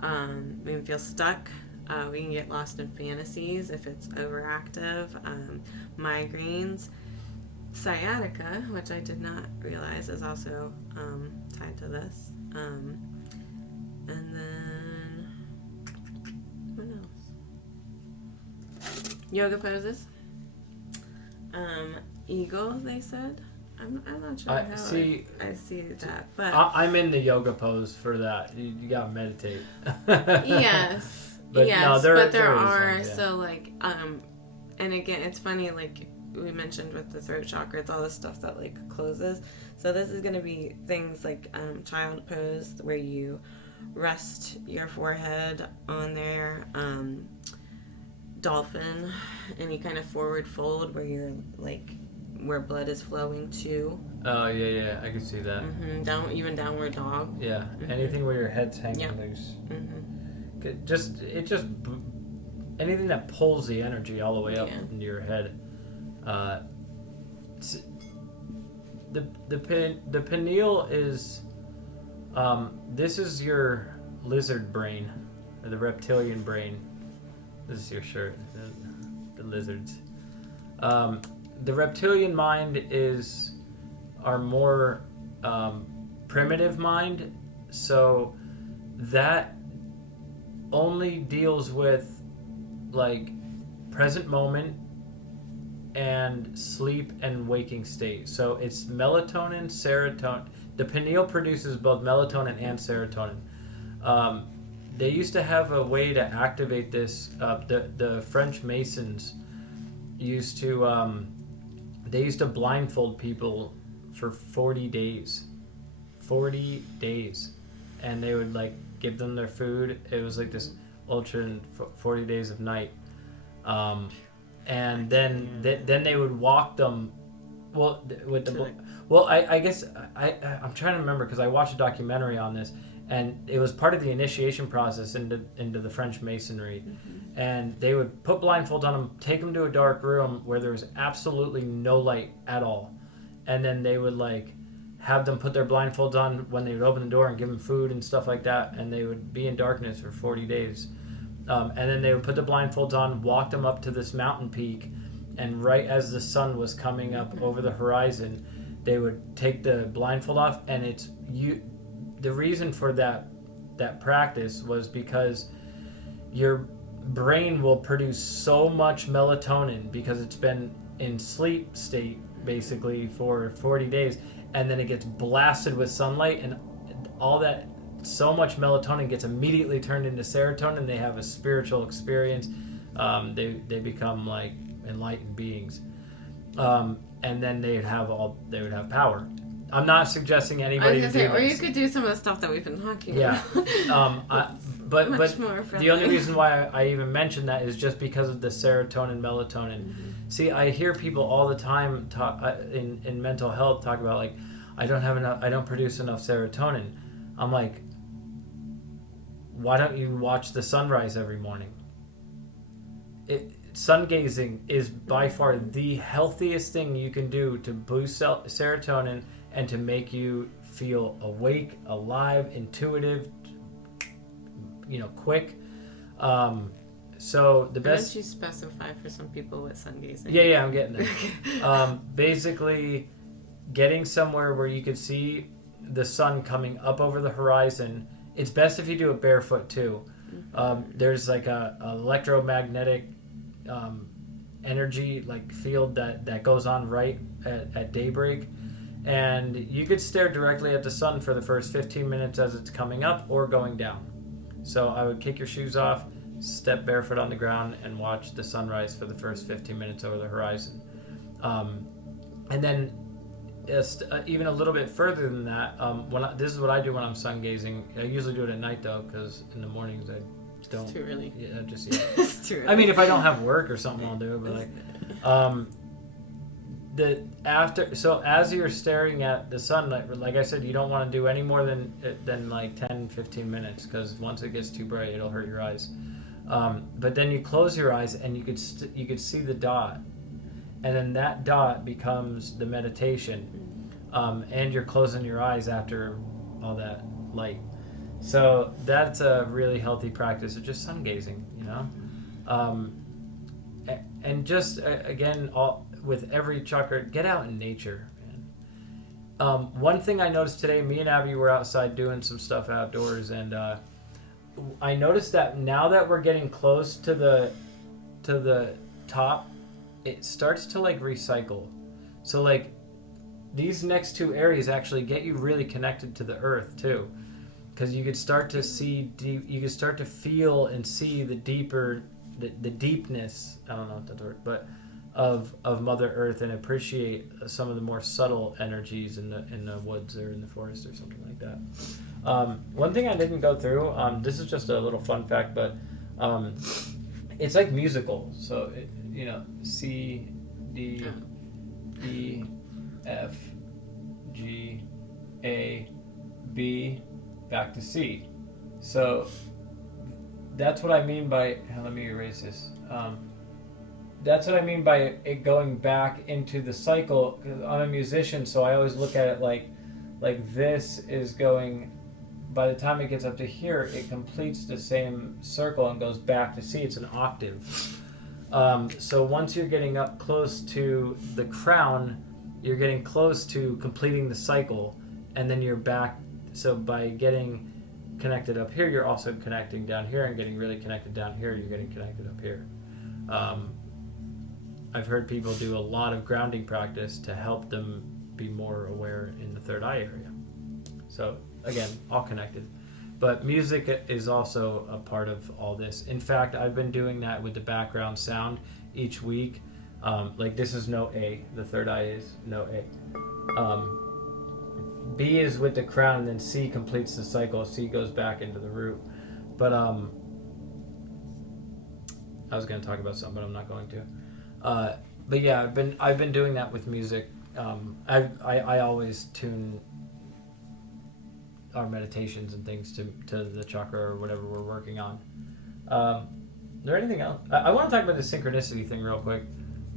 We can feel stuck. We can get lost in fantasies if it's overactive. Migraines. Sciatica, which I did not realize is also tied to this. And then, what else? Yoga poses. Eagle, they said. I'm not sure how I see that, but I'm in the yoga pose for that. You gotta meditate. Yes, but yes, no, but there are things, yeah. so like and again, it's funny like we mentioned with the throat chakra, it's all this stuff that like closes. So this is gonna be things like child pose where you rest your forehead on there. Dolphin, any kind of forward fold where you're like where blood is flowing to. Oh yeah, I can see that. Even downward dog. Yeah, anything where your head's hanging loose. Just anything that pulls the energy all the way up into your head. The pineal is this is your lizard brain, or the reptilian brain. This is your shirt, the lizards. The reptilian mind is our more primitive mind, so that only deals with like present moment and sleep and waking state. So it's melatonin, serotonin. The pineal produces both melatonin and serotonin. They used to have a way to activate this. The French Masons used to they used to blindfold people for 40 days. 40 days. And they would like give them their food. It was like this ultra 40 days of night. And then they would walk them. Well, with the I guess I'm trying to remember because I watched a documentary on this, and it was part of the initiation process into the French Masonry. And they would put blindfolds on them, take them to a dark room where there was absolutely no light at all, and then they would like have them put their blindfolds on when they would open the door and give them food and stuff like that, and they would be in darkness for 40 days. And then they would put the blindfolds on, walk them up to this mountain peak, and right as the sun was coming up over the horizon, they would take the blindfold off. And the reason for that practice was because your brain will produce so much melatonin because it's been in sleep state basically for 40 days, and then it gets blasted with sunlight, and all that, so much melatonin gets immediately turned into serotonin. They have a spiritual experience. They become like enlightened beings, and then they would have power. I'm not suggesting anybody to do this. Or you could do some of the stuff that we've been talking about. But more the only reason why I even mentioned that is just because of the serotonin, melatonin. Mm-hmm. See, I hear people all the time talk in mental health talk about like, I don't produce enough serotonin. I'm like, why don't you watch the sunrise every morning? Sun gazing is by far the healthiest thing you can do to boost serotonin and to make you feel awake, alive, intuitive, quick. So the best. Why don't you specify for some people what sun gazing? Yeah, I'm getting there. Basically, getting somewhere where you can see the sun coming up over the horizon. It's best if you do it barefoot too. There's like a electromagnetic energy like field that goes on right at daybreak, and you could stare directly at the sun for the first 15 minutes as it's coming up or going down. So I would kick your shoes off, step barefoot on the ground, and watch the sunrise for the first 15 minutes over the horizon. And then even a little bit further than that, this is what I do when I'm sun gazing. I usually do it at night though, because in the mornings I don't. It's too early. Yeah, It's too early. I mean, if I don't have work or something, I'll do it. But so as you're staring at the sun, like I said, you don't want to do any more than like 10-15 minutes, because once it gets too bright, it'll hurt your eyes. But then you close your eyes and you could see the dot, and then that dot becomes the meditation, and you're closing your eyes after all that light. So that's a really healthy practice of just sun gazing, and just again, with every chakra, get out in nature, man. One thing I noticed today, me and Abby were outside doing some stuff outdoors, and I noticed that now that we're getting close to the top, it starts to like recycle. So like these next two areas actually get you really connected to the earth too, because you could start to see you could start to feel and see the deeper, the deepness, I don't know what that's the word, but of Mother Earth, and appreciate some of the more subtle energies in the woods or in the forest or something like that. One thing I didn't go through, this is just a little fun fact, but it's like musical. So C, D, E, F, G, A, B, back to C. So that's what I mean by, let me erase this. That's what I mean by it going back into the cycle. 'Cause I'm a musician, so I always look at it like this is going, by the time it gets up to here, it completes the same circle and goes back to C. It's an octave. So once you're getting up close to the crown, you're getting close to completing the cycle, and then you're back. So by getting connected up here, you're also connecting down here, and getting really connected down here, you're getting connected up here. I've heard people do a lot of grounding practice to help them be more aware in the third eye area. So again, all connected. But music is also a part of all this. In fact, I've been doing that with the background sound each week. Like this is note A, the third eye is note A. B is with the crown, and then C completes the cycle. C goes back into the root. But I was going to talk about something, but I'm not going to. But yeah, I've been doing that with music. I always tune our meditations and things to the chakra or whatever we're working on. Is there anything else? I want to talk about the synchronicity thing real quick.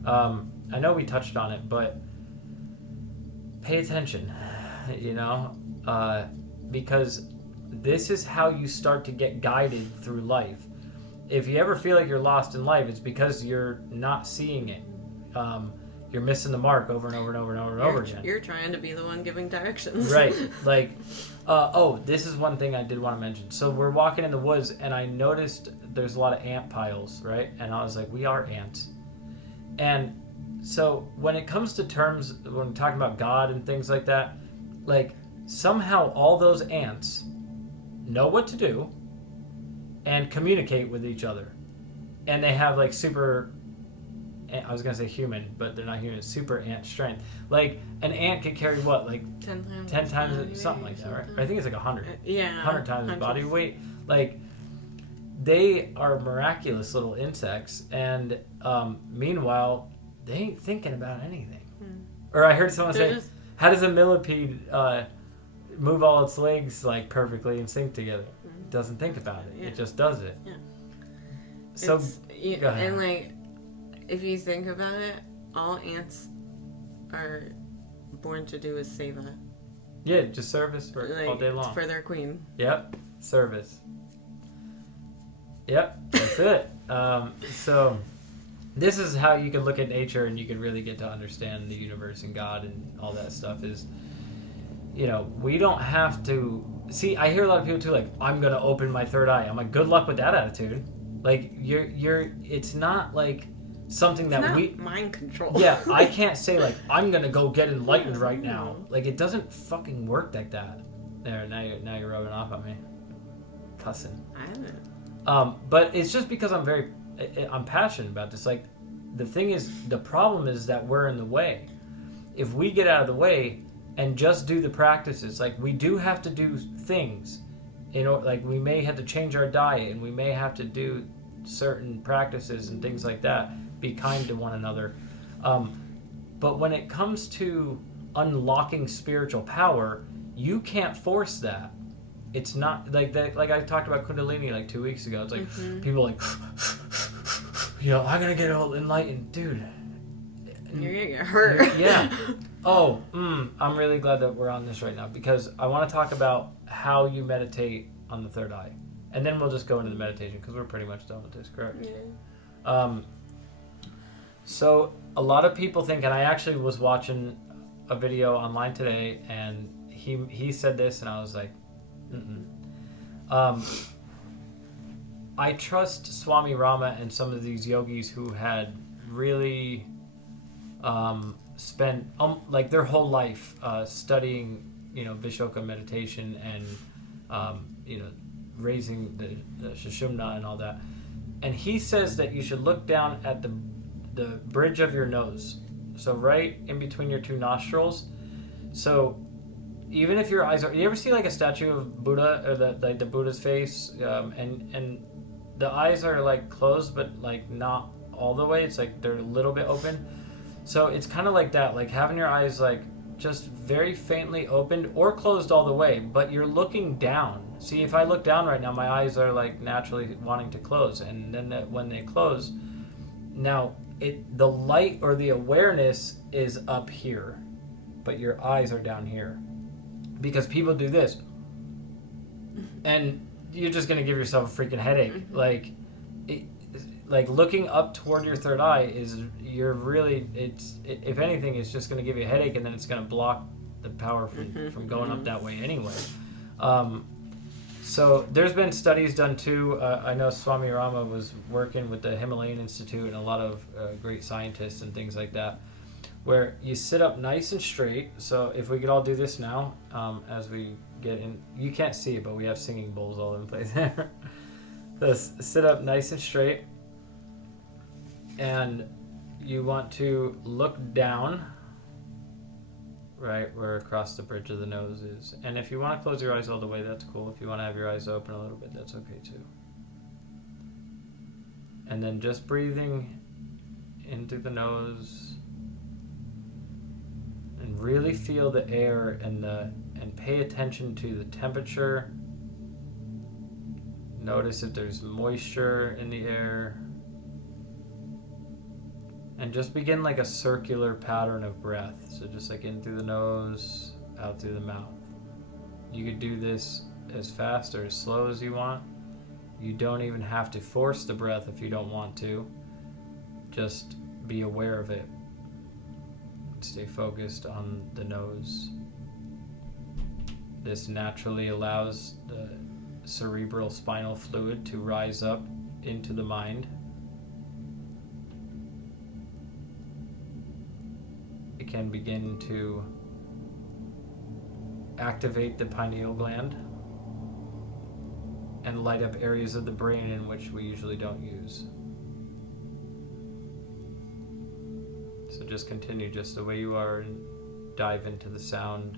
I know we touched on it, but pay attention, because this is how you start to get guided through life. If you ever feel like you're lost in life, it's because you're not seeing it. You're missing the mark over and over and over and over and over again. You're trying to be the one giving directions. Right. Like, this is one thing I did want to mention. So we're walking in the woods, and I noticed there's a lot of ant piles, right? And I was like, we are ants. And So when it comes to terms, when we're talking about God and things like that, like somehow all those ants know what to do and communicate with each other. And they have like super, I was going to say human, but they're not human, super ant strength. Like an ant can carry what? Like 10 times something like that, right? I think it's like 100. Yeah. 100 times his body weight. Like they are miraculous little insects. And meanwhile, they ain't thinking about anything. Or I heard someone say, how does a millipede move all its legs like perfectly in sync together? It doesn't think about it. Yeah. It just does it. Yeah. So, and like, if you think about it, all ants are born to do is seva. Yeah, just service for like, all day long. For their queen. Yep, service. Yep, that's it. So this is how you can look at nature and you can really get to understand the universe and God and all that stuff is, you know, we don't have to... See, I hear a lot of people too, like, I'm going to open my third eye. I'm like, good luck with that attitude. Like, it's not like something that not mind control. Yeah, I can't say, like, I'm going to go get enlightened right now. Like, it doesn't fucking work like that. There, now you're rubbing off on me. Cussing. I haven't. But it's just because I'm passionate about this. Like, the thing is, the problem is that we're in the way. If we get out of the way and just do the practices, like we do have to do things, like we may have to change our diet and we may have to do certain practices and things like that. Be kind to one another. But when it comes to unlocking spiritual power, you can't force that. It's not like that. Like I talked about Kundalini like 2 weeks ago. It's like people like, I'm gonna get all enlightened, dude. You're gonna get hurt. Yeah. Oh, I'm really glad that we're on this right now because I want to talk about how you meditate on the third eye, and then we'll just go into the meditation because we're pretty much done with this, correct? Yeah. So a lot of people think, and I actually was watching a video online today, and he said this, and I was like. I trust Swami Rama and some of these yogis who had really spent like their whole life studying, Vishoka meditation and raising the shushumna and all that. And he says that you should look down at the bridge of your nose, so right in between your two nostrils. So even if your eyes are... You ever see like a statue of Buddha or the Buddha's face and the eyes are like closed but like not all the way. It's like they're a little bit open. So it's kind of like that, like having your eyes like just very faintly opened or closed all the way, but you're looking down. See, if I look down right now, my eyes are like naturally wanting to close, and then when they close, now the light or the awareness is up here, but your eyes are down here. Because people do this, and you're just gonna give yourself a freaking headache. Like looking up toward your third eye is if anything, it's just gonna give you a headache, and then it's gonna block the power from going up that way anyway. So there's been studies done too. I know Swami Rama was working with the Himalayan Institute and a lot of great scientists and things like that, where you sit up nice and straight. So if we could all do this now, as we get in, you can't see it, but we have singing bowls all over the place there. So sit up nice and straight, and you want to look down, right where across the bridge of the nose is. And if you want to close your eyes all the way, that's cool. If you want to have your eyes open a little bit, that's okay too. And then just breathing into the nose. And really feel the air and pay attention to the temperature. Notice if there's moisture in the air. And just begin like a circular pattern of breath. So just like in through the nose, out through the mouth. You could do this as fast or as slow as you want. You don't even have to force the breath if you don't want to. Just be aware of it. Stay focused on the nose. This naturally allows the cerebral spinal fluid to rise up into the mind. can begin to activate the pineal gland and light up areas of the brain in which we usually don't use. So just continue just the way you are and dive into the sound.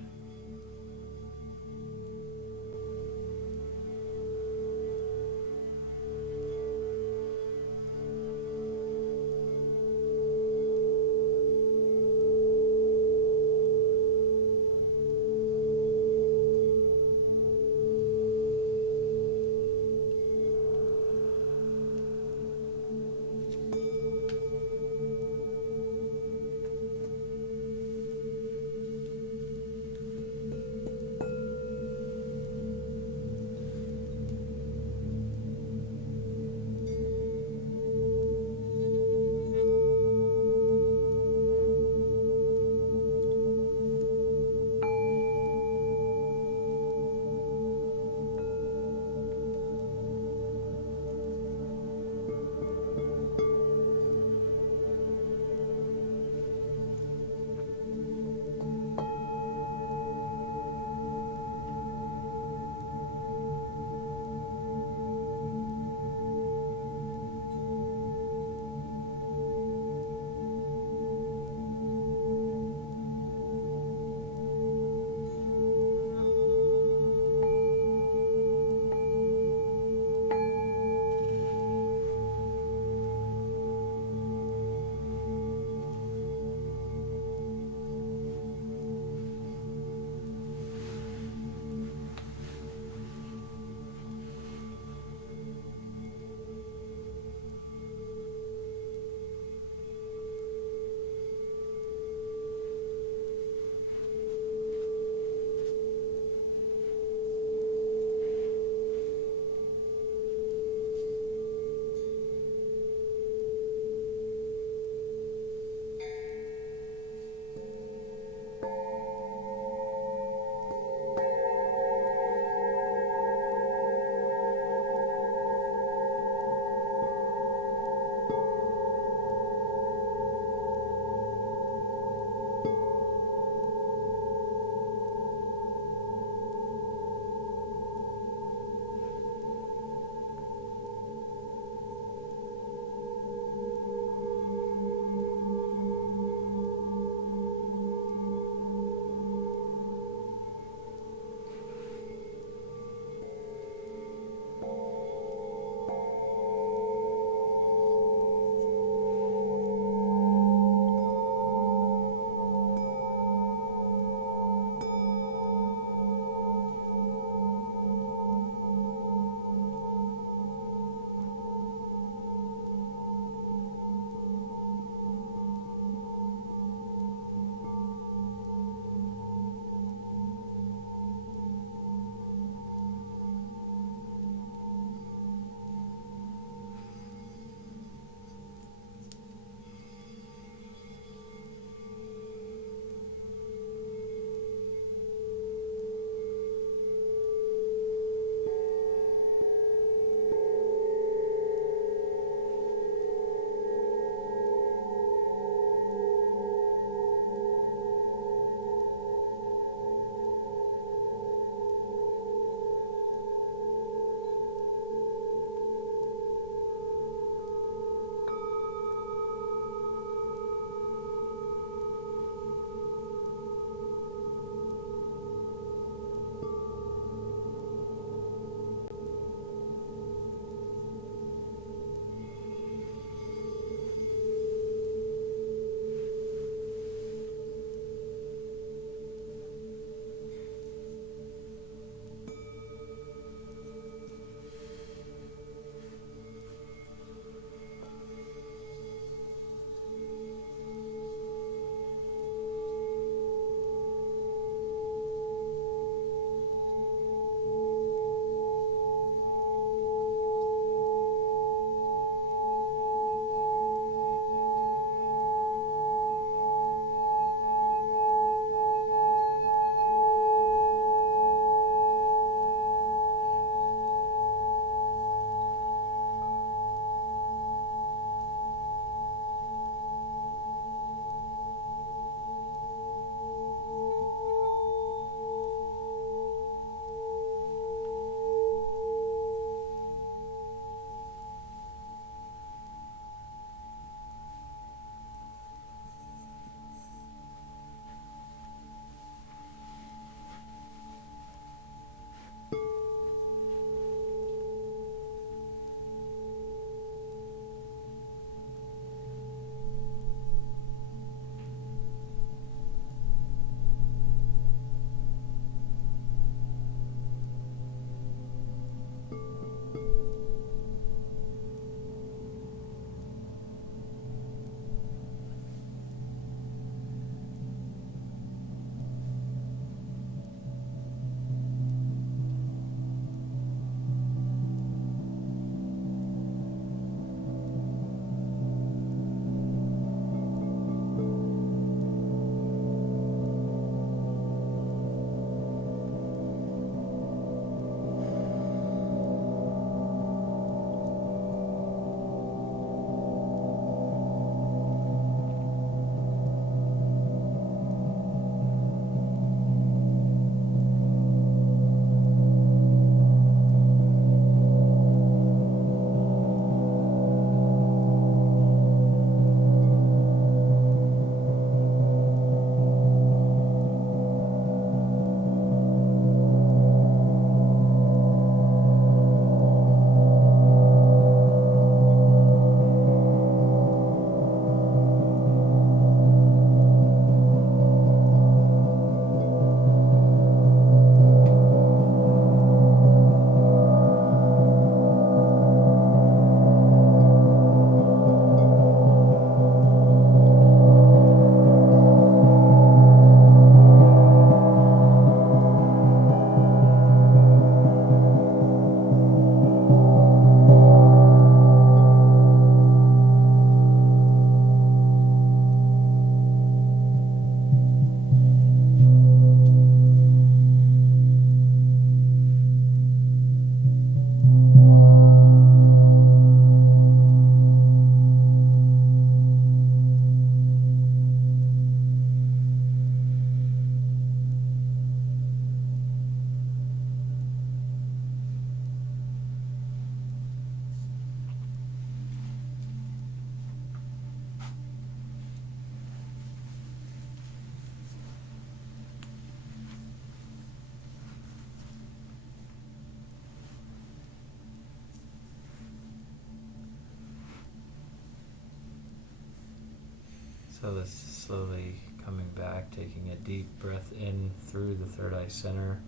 So let's slowly coming back, taking a deep breath in through the third eye center.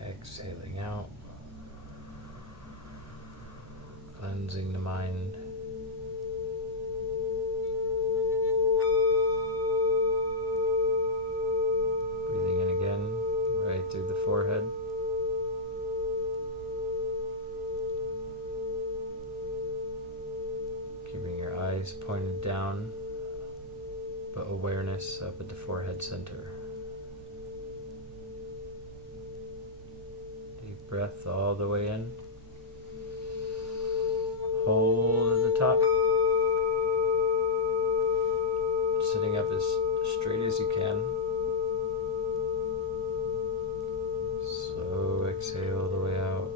Exhaling out. Cleansing the mind. Breathing in again, right through the forehead. Keeping your eyes pointed down, but awareness up at the forehead center. Deep breath all the way in. Hold at the top. Sitting up as straight as you can. Slow exhale the way out.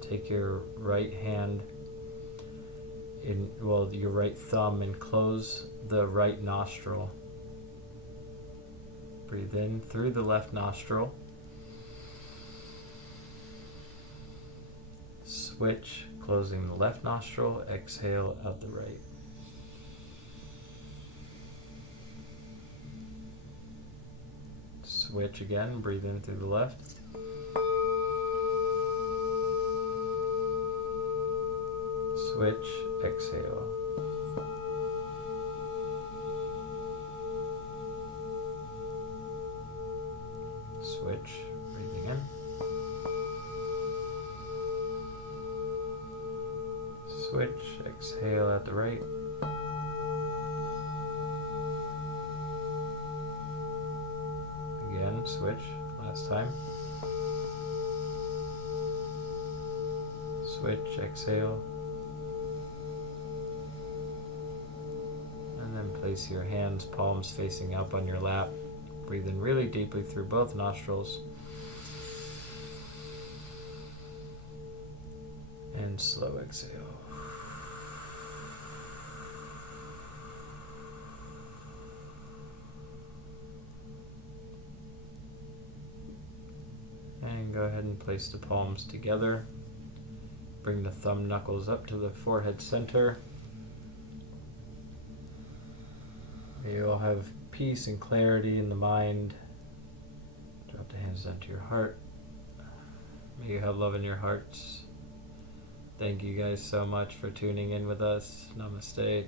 Take your right hand your right thumb and close the right nostril. Breathe in through the left nostril. Switch, closing the left nostril, exhale out the right. Switch again, breathe in through the left. Switch, exhale. Switch, breathing in. Switch, exhale at the right. Again, switch, last time. Switch, exhale. And then place your hands, palms facing up on your lap. Breathe in really deeply through both nostrils. And slow exhale. And go ahead and place the palms together. Bring the thumb knuckles up to the forehead center. May you all have peace and clarity in the mind. Drop the hands down to your heart. May you have love in your hearts. Thank you guys so much for tuning in with us. Namaste.